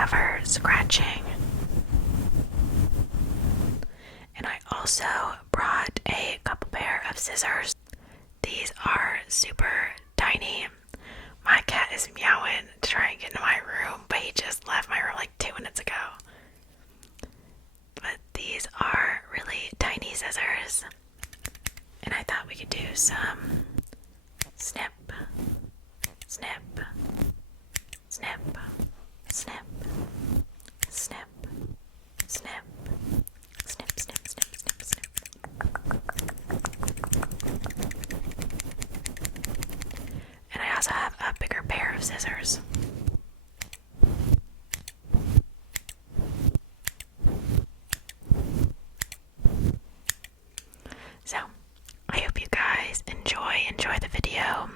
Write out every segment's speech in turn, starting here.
cover scratching. And I also brought a couple pair of scissors. These are super tiny. My cat is meowing to try and get into my room, but he just left my room like 2 minutes ago. But these are really tiny scissors. And I thought we could do some snip, snip, snip, snip, snip, snip, snip, snip, snip, snip, snip. And I also have a bigger pair of scissors. So, I hope you guys enjoy the video.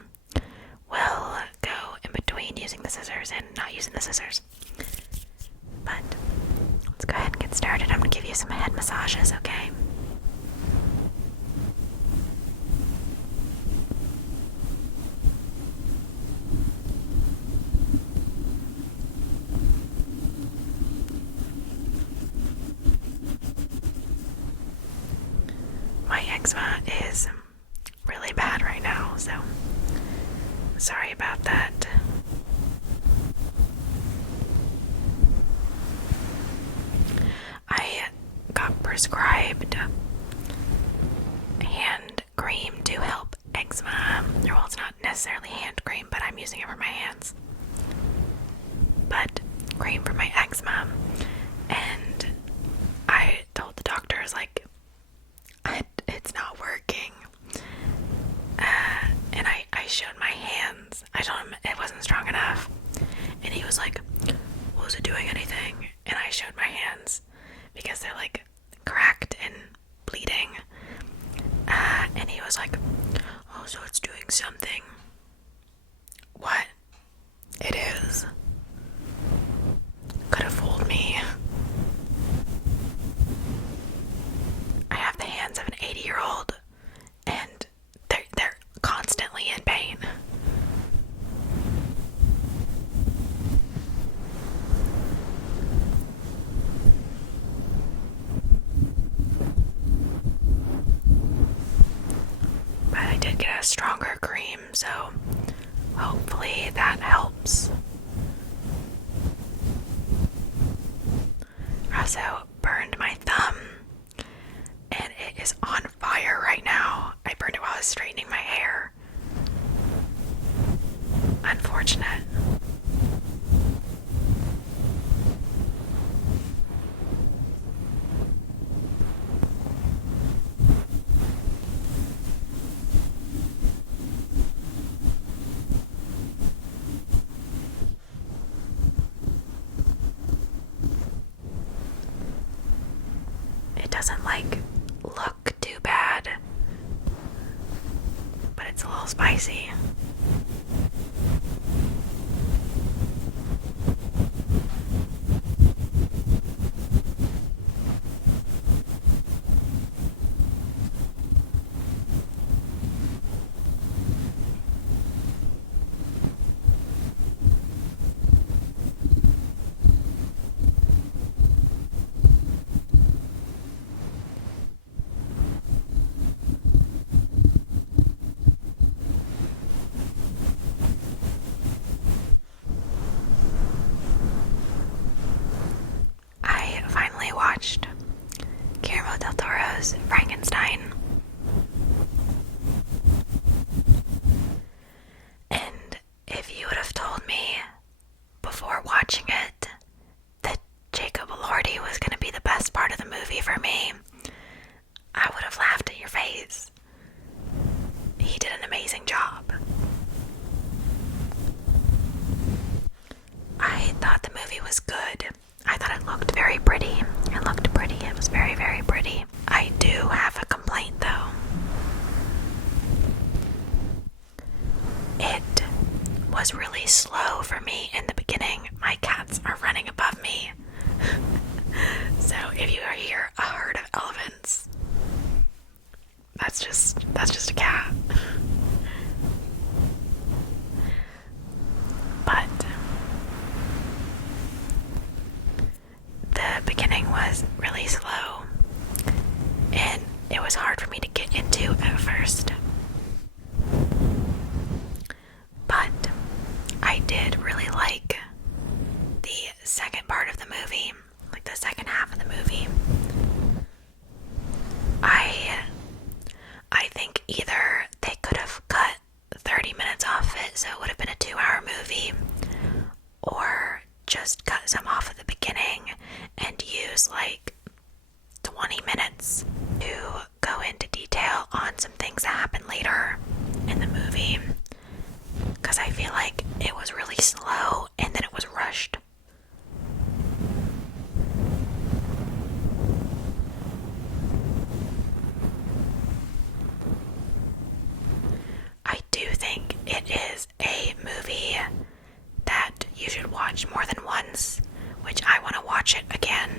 We'll go in between using the scissors and not using the scissors. But let's go ahead and get started. I'm going to give you some head massages, okay? My eczema is really bad right now, so sorry about that. I got prescribed hand cream to help eczema. Well, it's not necessarily hand cream, but I'm using it for my hands. But cream for my eczema. And I told the doctors, like, it's not working. And I showed my hands. I told him it wasn't strong enough. And he was like, was it doing anything? And I showed my hands because they're like cracked and bleeding. And he was like, oh, so it's doing something. What? It is. Could have fooled me. I have the hands of an 80-year-old, and they're constantly in pain. But I did get a stronger cream, so hopefully that helps. I also burned my thumb, and it is on fire right now. I burned it while I was straightening my hair. Unfortunate. It doesn't like look too bad, but it's a little spicy. Watched Guillermo del Toro's Frankenstein, and if you would have told me before watching it that Jacob Elordi was going to be the best part of the movie for me, I would have laughed at your face. He did an amazing job. I thought the movie was good. I thought it looked very pretty. It looked pretty. It was very, very pretty. I do have a complaint, though. It was really slow for me in the beginning. My cats are running above me. So if you hear a herd of elephants, that's just a cat. But it so it would have been a 2-hour movie, or just cut some off at the beginning and use like 20 minutes to go into detail on some things that happen later in the movie, because I feel like it was really slow and then it was rushed. I do think it is a movie that you should watch more than once, which I want to watch it again.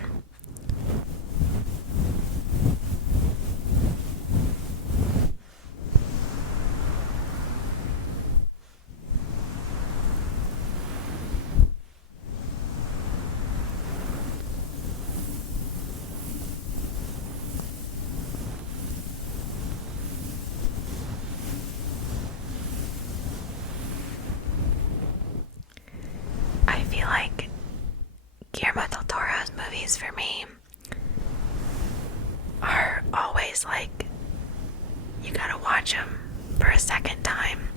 I feel like Guillermo del Toro's movies for me are always like, you gotta watch them for a second time.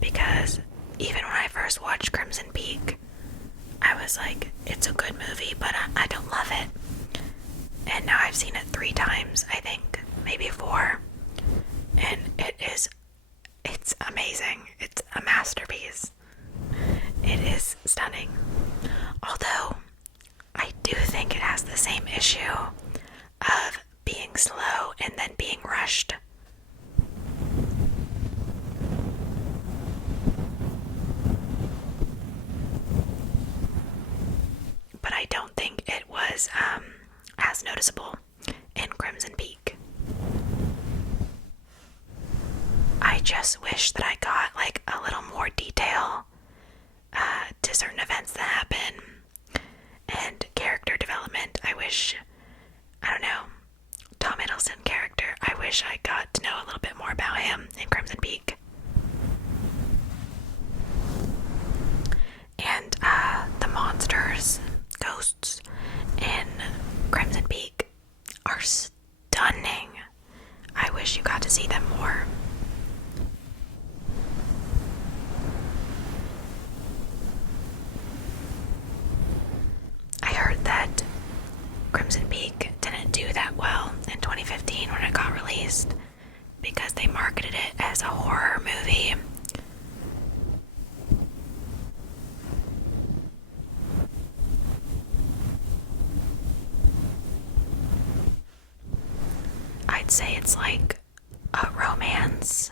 Because even when I first watched Crimson Peak, I was like, it's a good movie, but I don't love it. And now I've seen it 3 times, I think, maybe 4. And it's amazing. It's a masterpiece. It is stunning. Although, I do think it has the same issue of being slow and then being rushed. But I don't think it was as noticeable in Crimson Peak. I just wish that I got like a little more detail to certain events that happen, and character development. I don't know, Tom Hiddleston character, I wish I got to know a little bit more about him in Crimson Peak. And the monsters, ghosts in Crimson Peak are stunning. I wish you got to see them more. I heard that Crimson Peak didn't do that well in 2015 when it got released because they marketed it as a horror movie. I'd say it's like a romance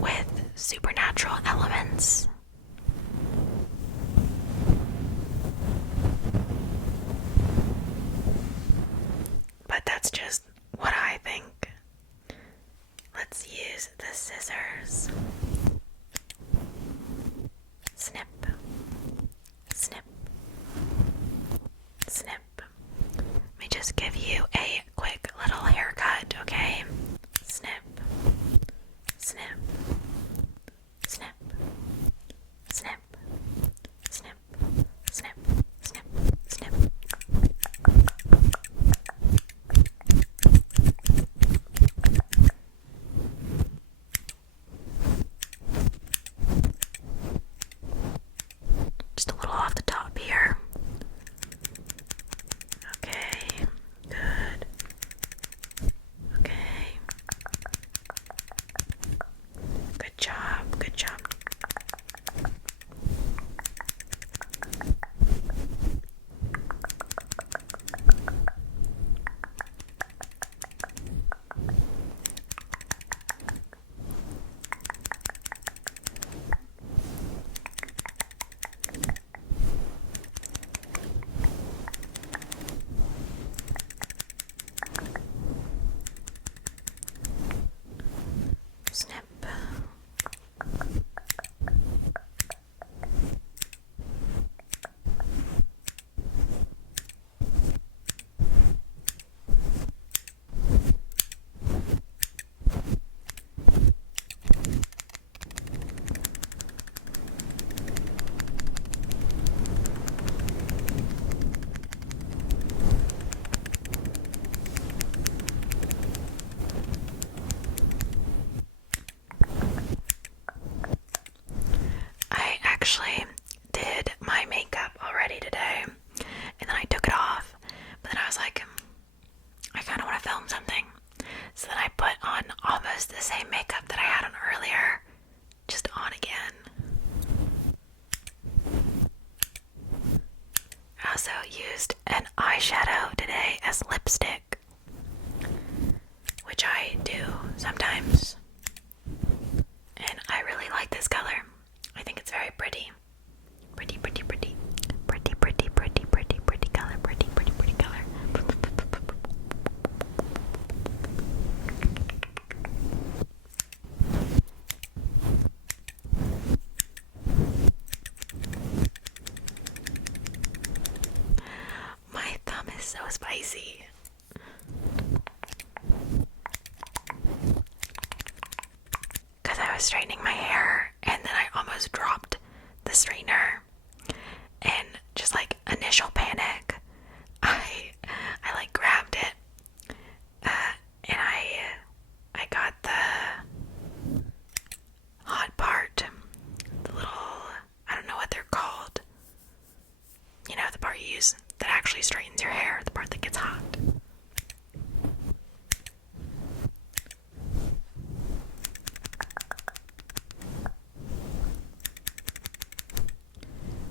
with supernatural elements. But that's just what I think. Let's use the scissors. Snip, snip, snip. Let me just give you a quick little haircut, okay? Snip, snip, snip, snip, snip, snip, snip, snip. Just a little off the top here. Okay, good. was straightening my hair, and then I almost dropped the straightener, and just like initial panic, I like grabbed it, and I got the hot part, the little, I don't know what they're called, you know, the part you use that actually straightens your hair, the part that gets hot.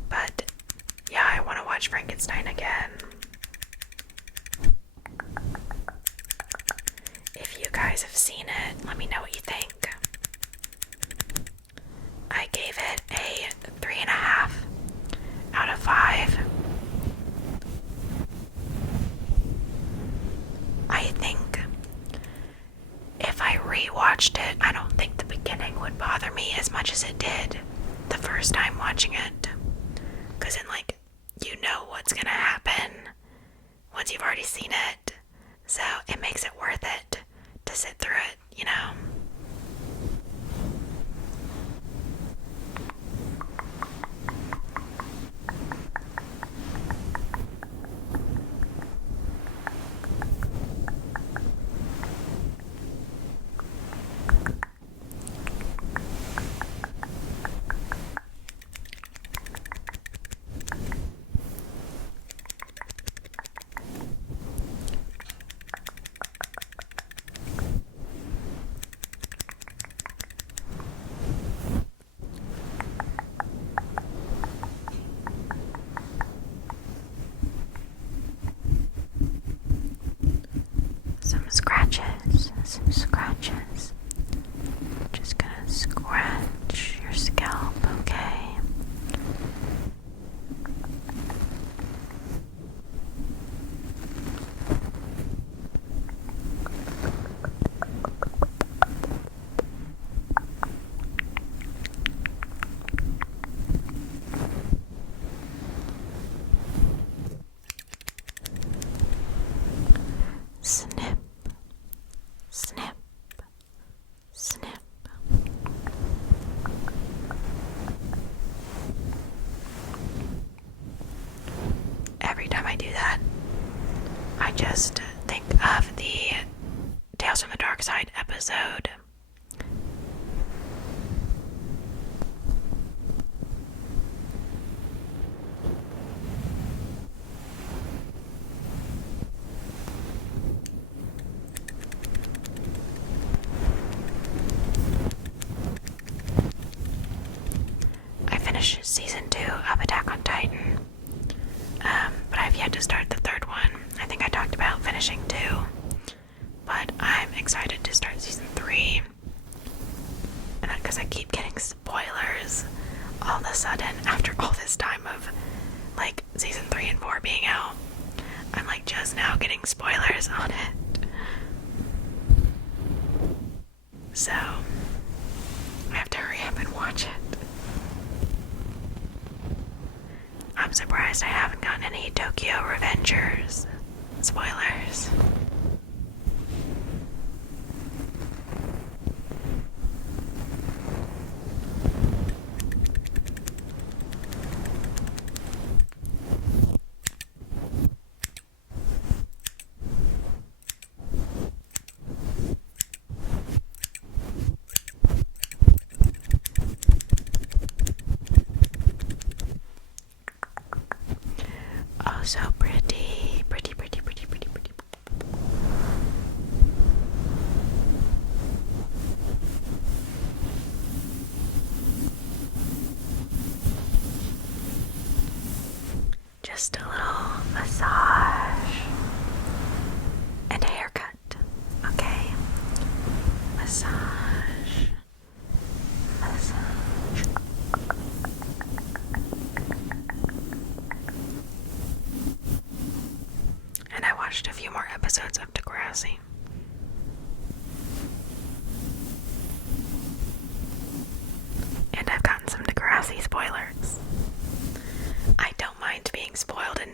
But yeah, I want to watch Frankenstein again. If you guys have seen it, let me know what you think. I gave it a 3.5 out of 5. I think if I rewatched it, I don't think the beginning would bother me as much as it did the first time watching it. Because then, like, you know what's gonna happen once you've already seen it. So it makes it worth it to sit through it, you know? Some scratches. Just gonna scratch your scalp, okay? Snip. Snip, snip. Every time I do that, I just think of the Tales from the Dark Side episode. Season 2 of Attack on Titan, but I've yet to start the third one. I think I talked about finishing 2, but I'm excited to start season 3, and because I keep getting spoilers all of a sudden after all this time of like season 3 and 4 being out. I'm like just now getting spoilers on it, so I have to hurry up and watch it. I'm surprised I haven't gotten any Tokyo Revengers spoilers. Oh, so pretty, pretty, pretty, pretty, pretty, pretty. Just a little massage and a haircut, okay? Massage, massage. And I watched a few more episodes of Degrassi. And I've gotten some Degrassi spoilers. I don't mind being spoiled in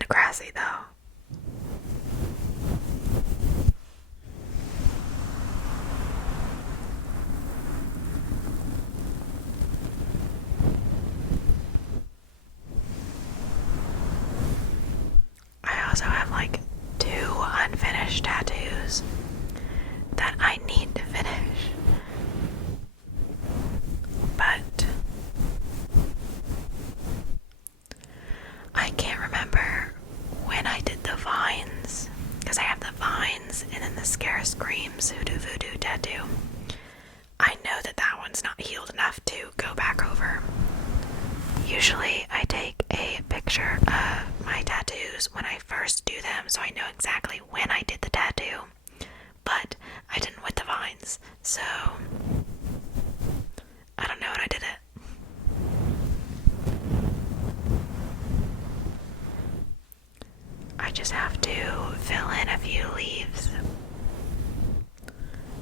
wound's not healed enough to go back over. Usually I take a picture of my tattoos when I first do them so I know exactly when I did the tattoo, but I didn't with the vines, so I don't know when I did it. I just have to fill in a few leaves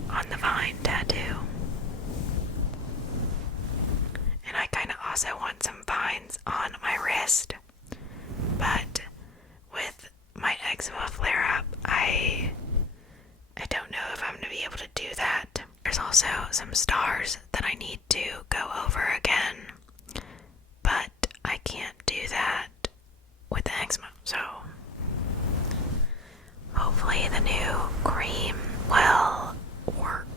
on the vine tattoo. And I kind of also want some vines on my wrist, but with my eczema flare-up, I don't know if I'm going to be able to do that. There's also some stars that I need to go over again, but I can't do that with the eczema, so hopefully the new cream will work.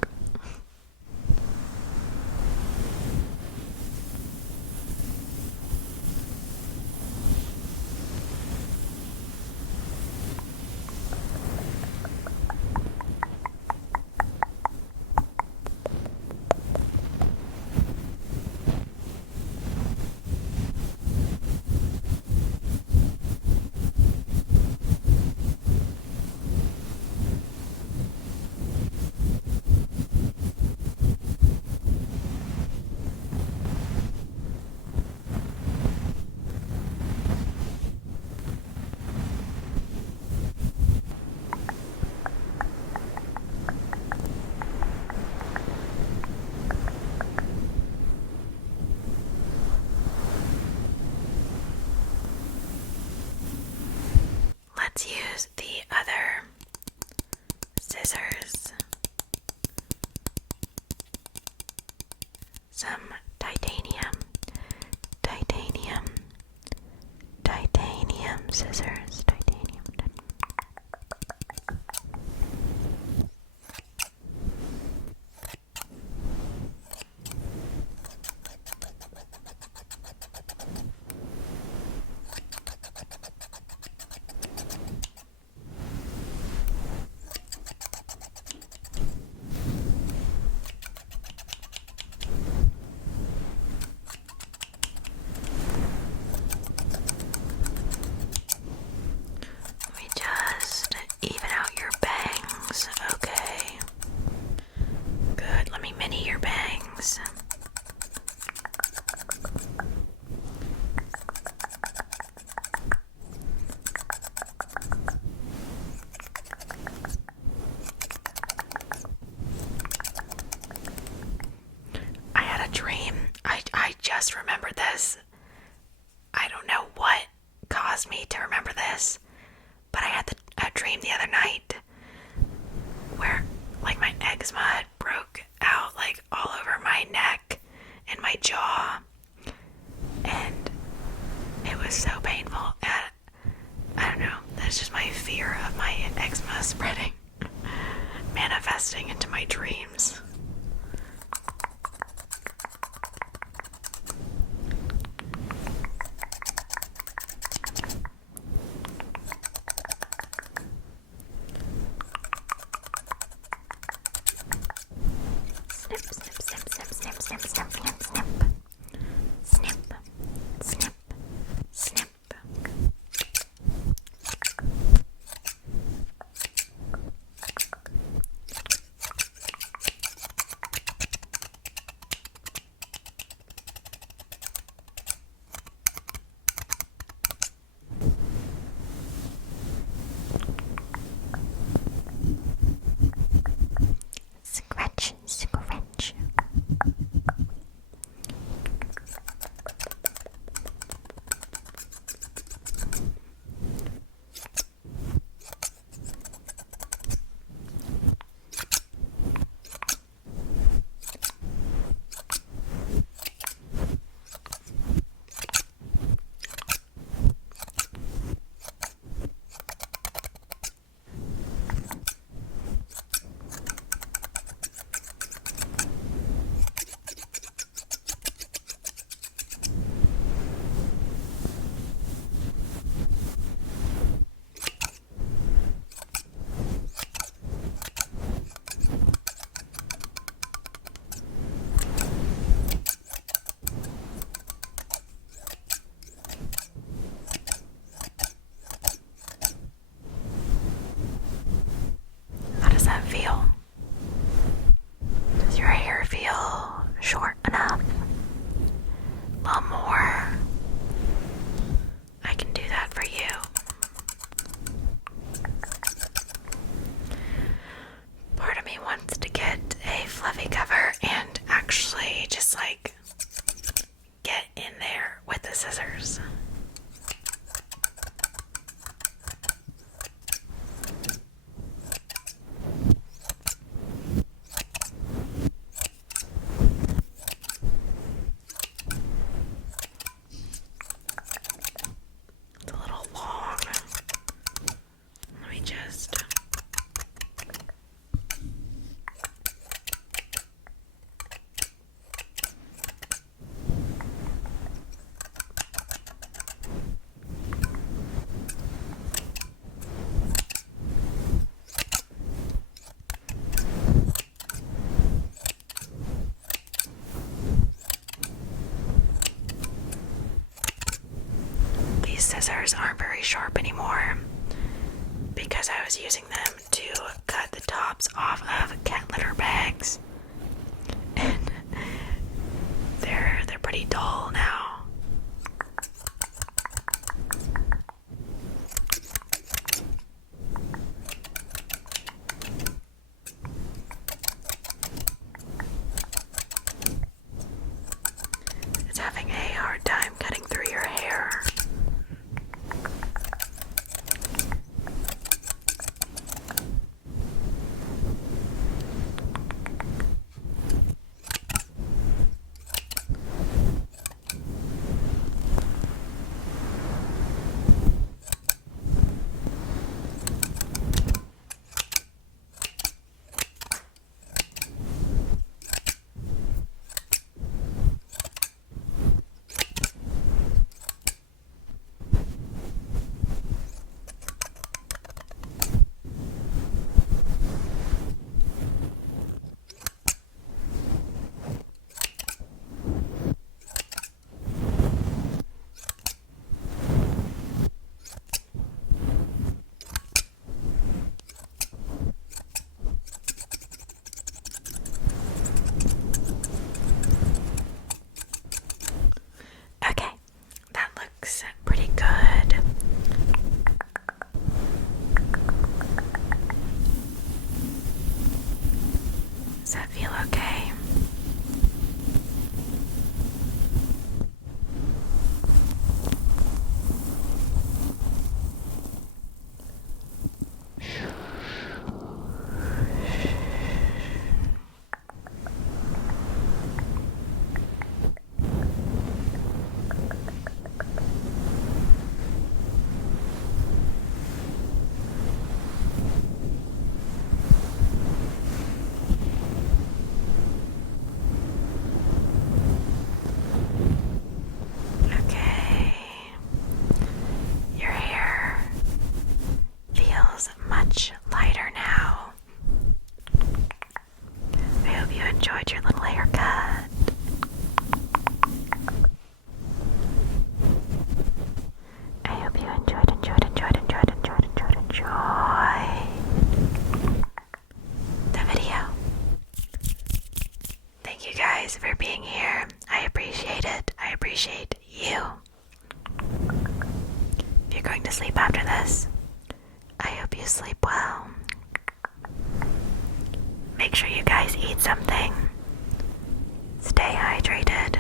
Let's use the other scissors. Some titanium scissors, even out your bangs, okay? Good, let me mini your bangs. I had a dream. I just remembered this. I don't know what caused me to remember this, but I had a dream the other night where like my eczema had broke out like all over my neck and my jaw, and it was so painful. And I don't know, that's just my fear of my eczema spreading, manifesting into my dreams. Scratch. scissors aren't very sharp anymore because I was using them to cut the tops off of cat litter bags. And they're pretty dull now. It's having a hard time cutting through your hair. Okay, that looks pretty good. Does that feel okay? Okay. Your hair feels much lighter now. I hope you enjoyed your little haircut. I hope you enjoyed the video. Thank you guys for being here. I appreciate it. I appreciate you. If you're going to sleep after this, I hope you sleep well. Make sure you guys eat something. Stay hydrated.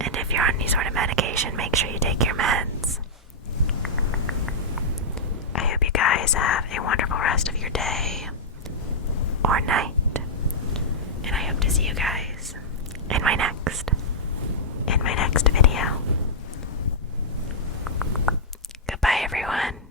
And if you're on any sort of medication, make sure you take your meds. I hope you guys have a wonderful rest of your day or night. And I hope to see you guys in my next video. Goodbye, everyone.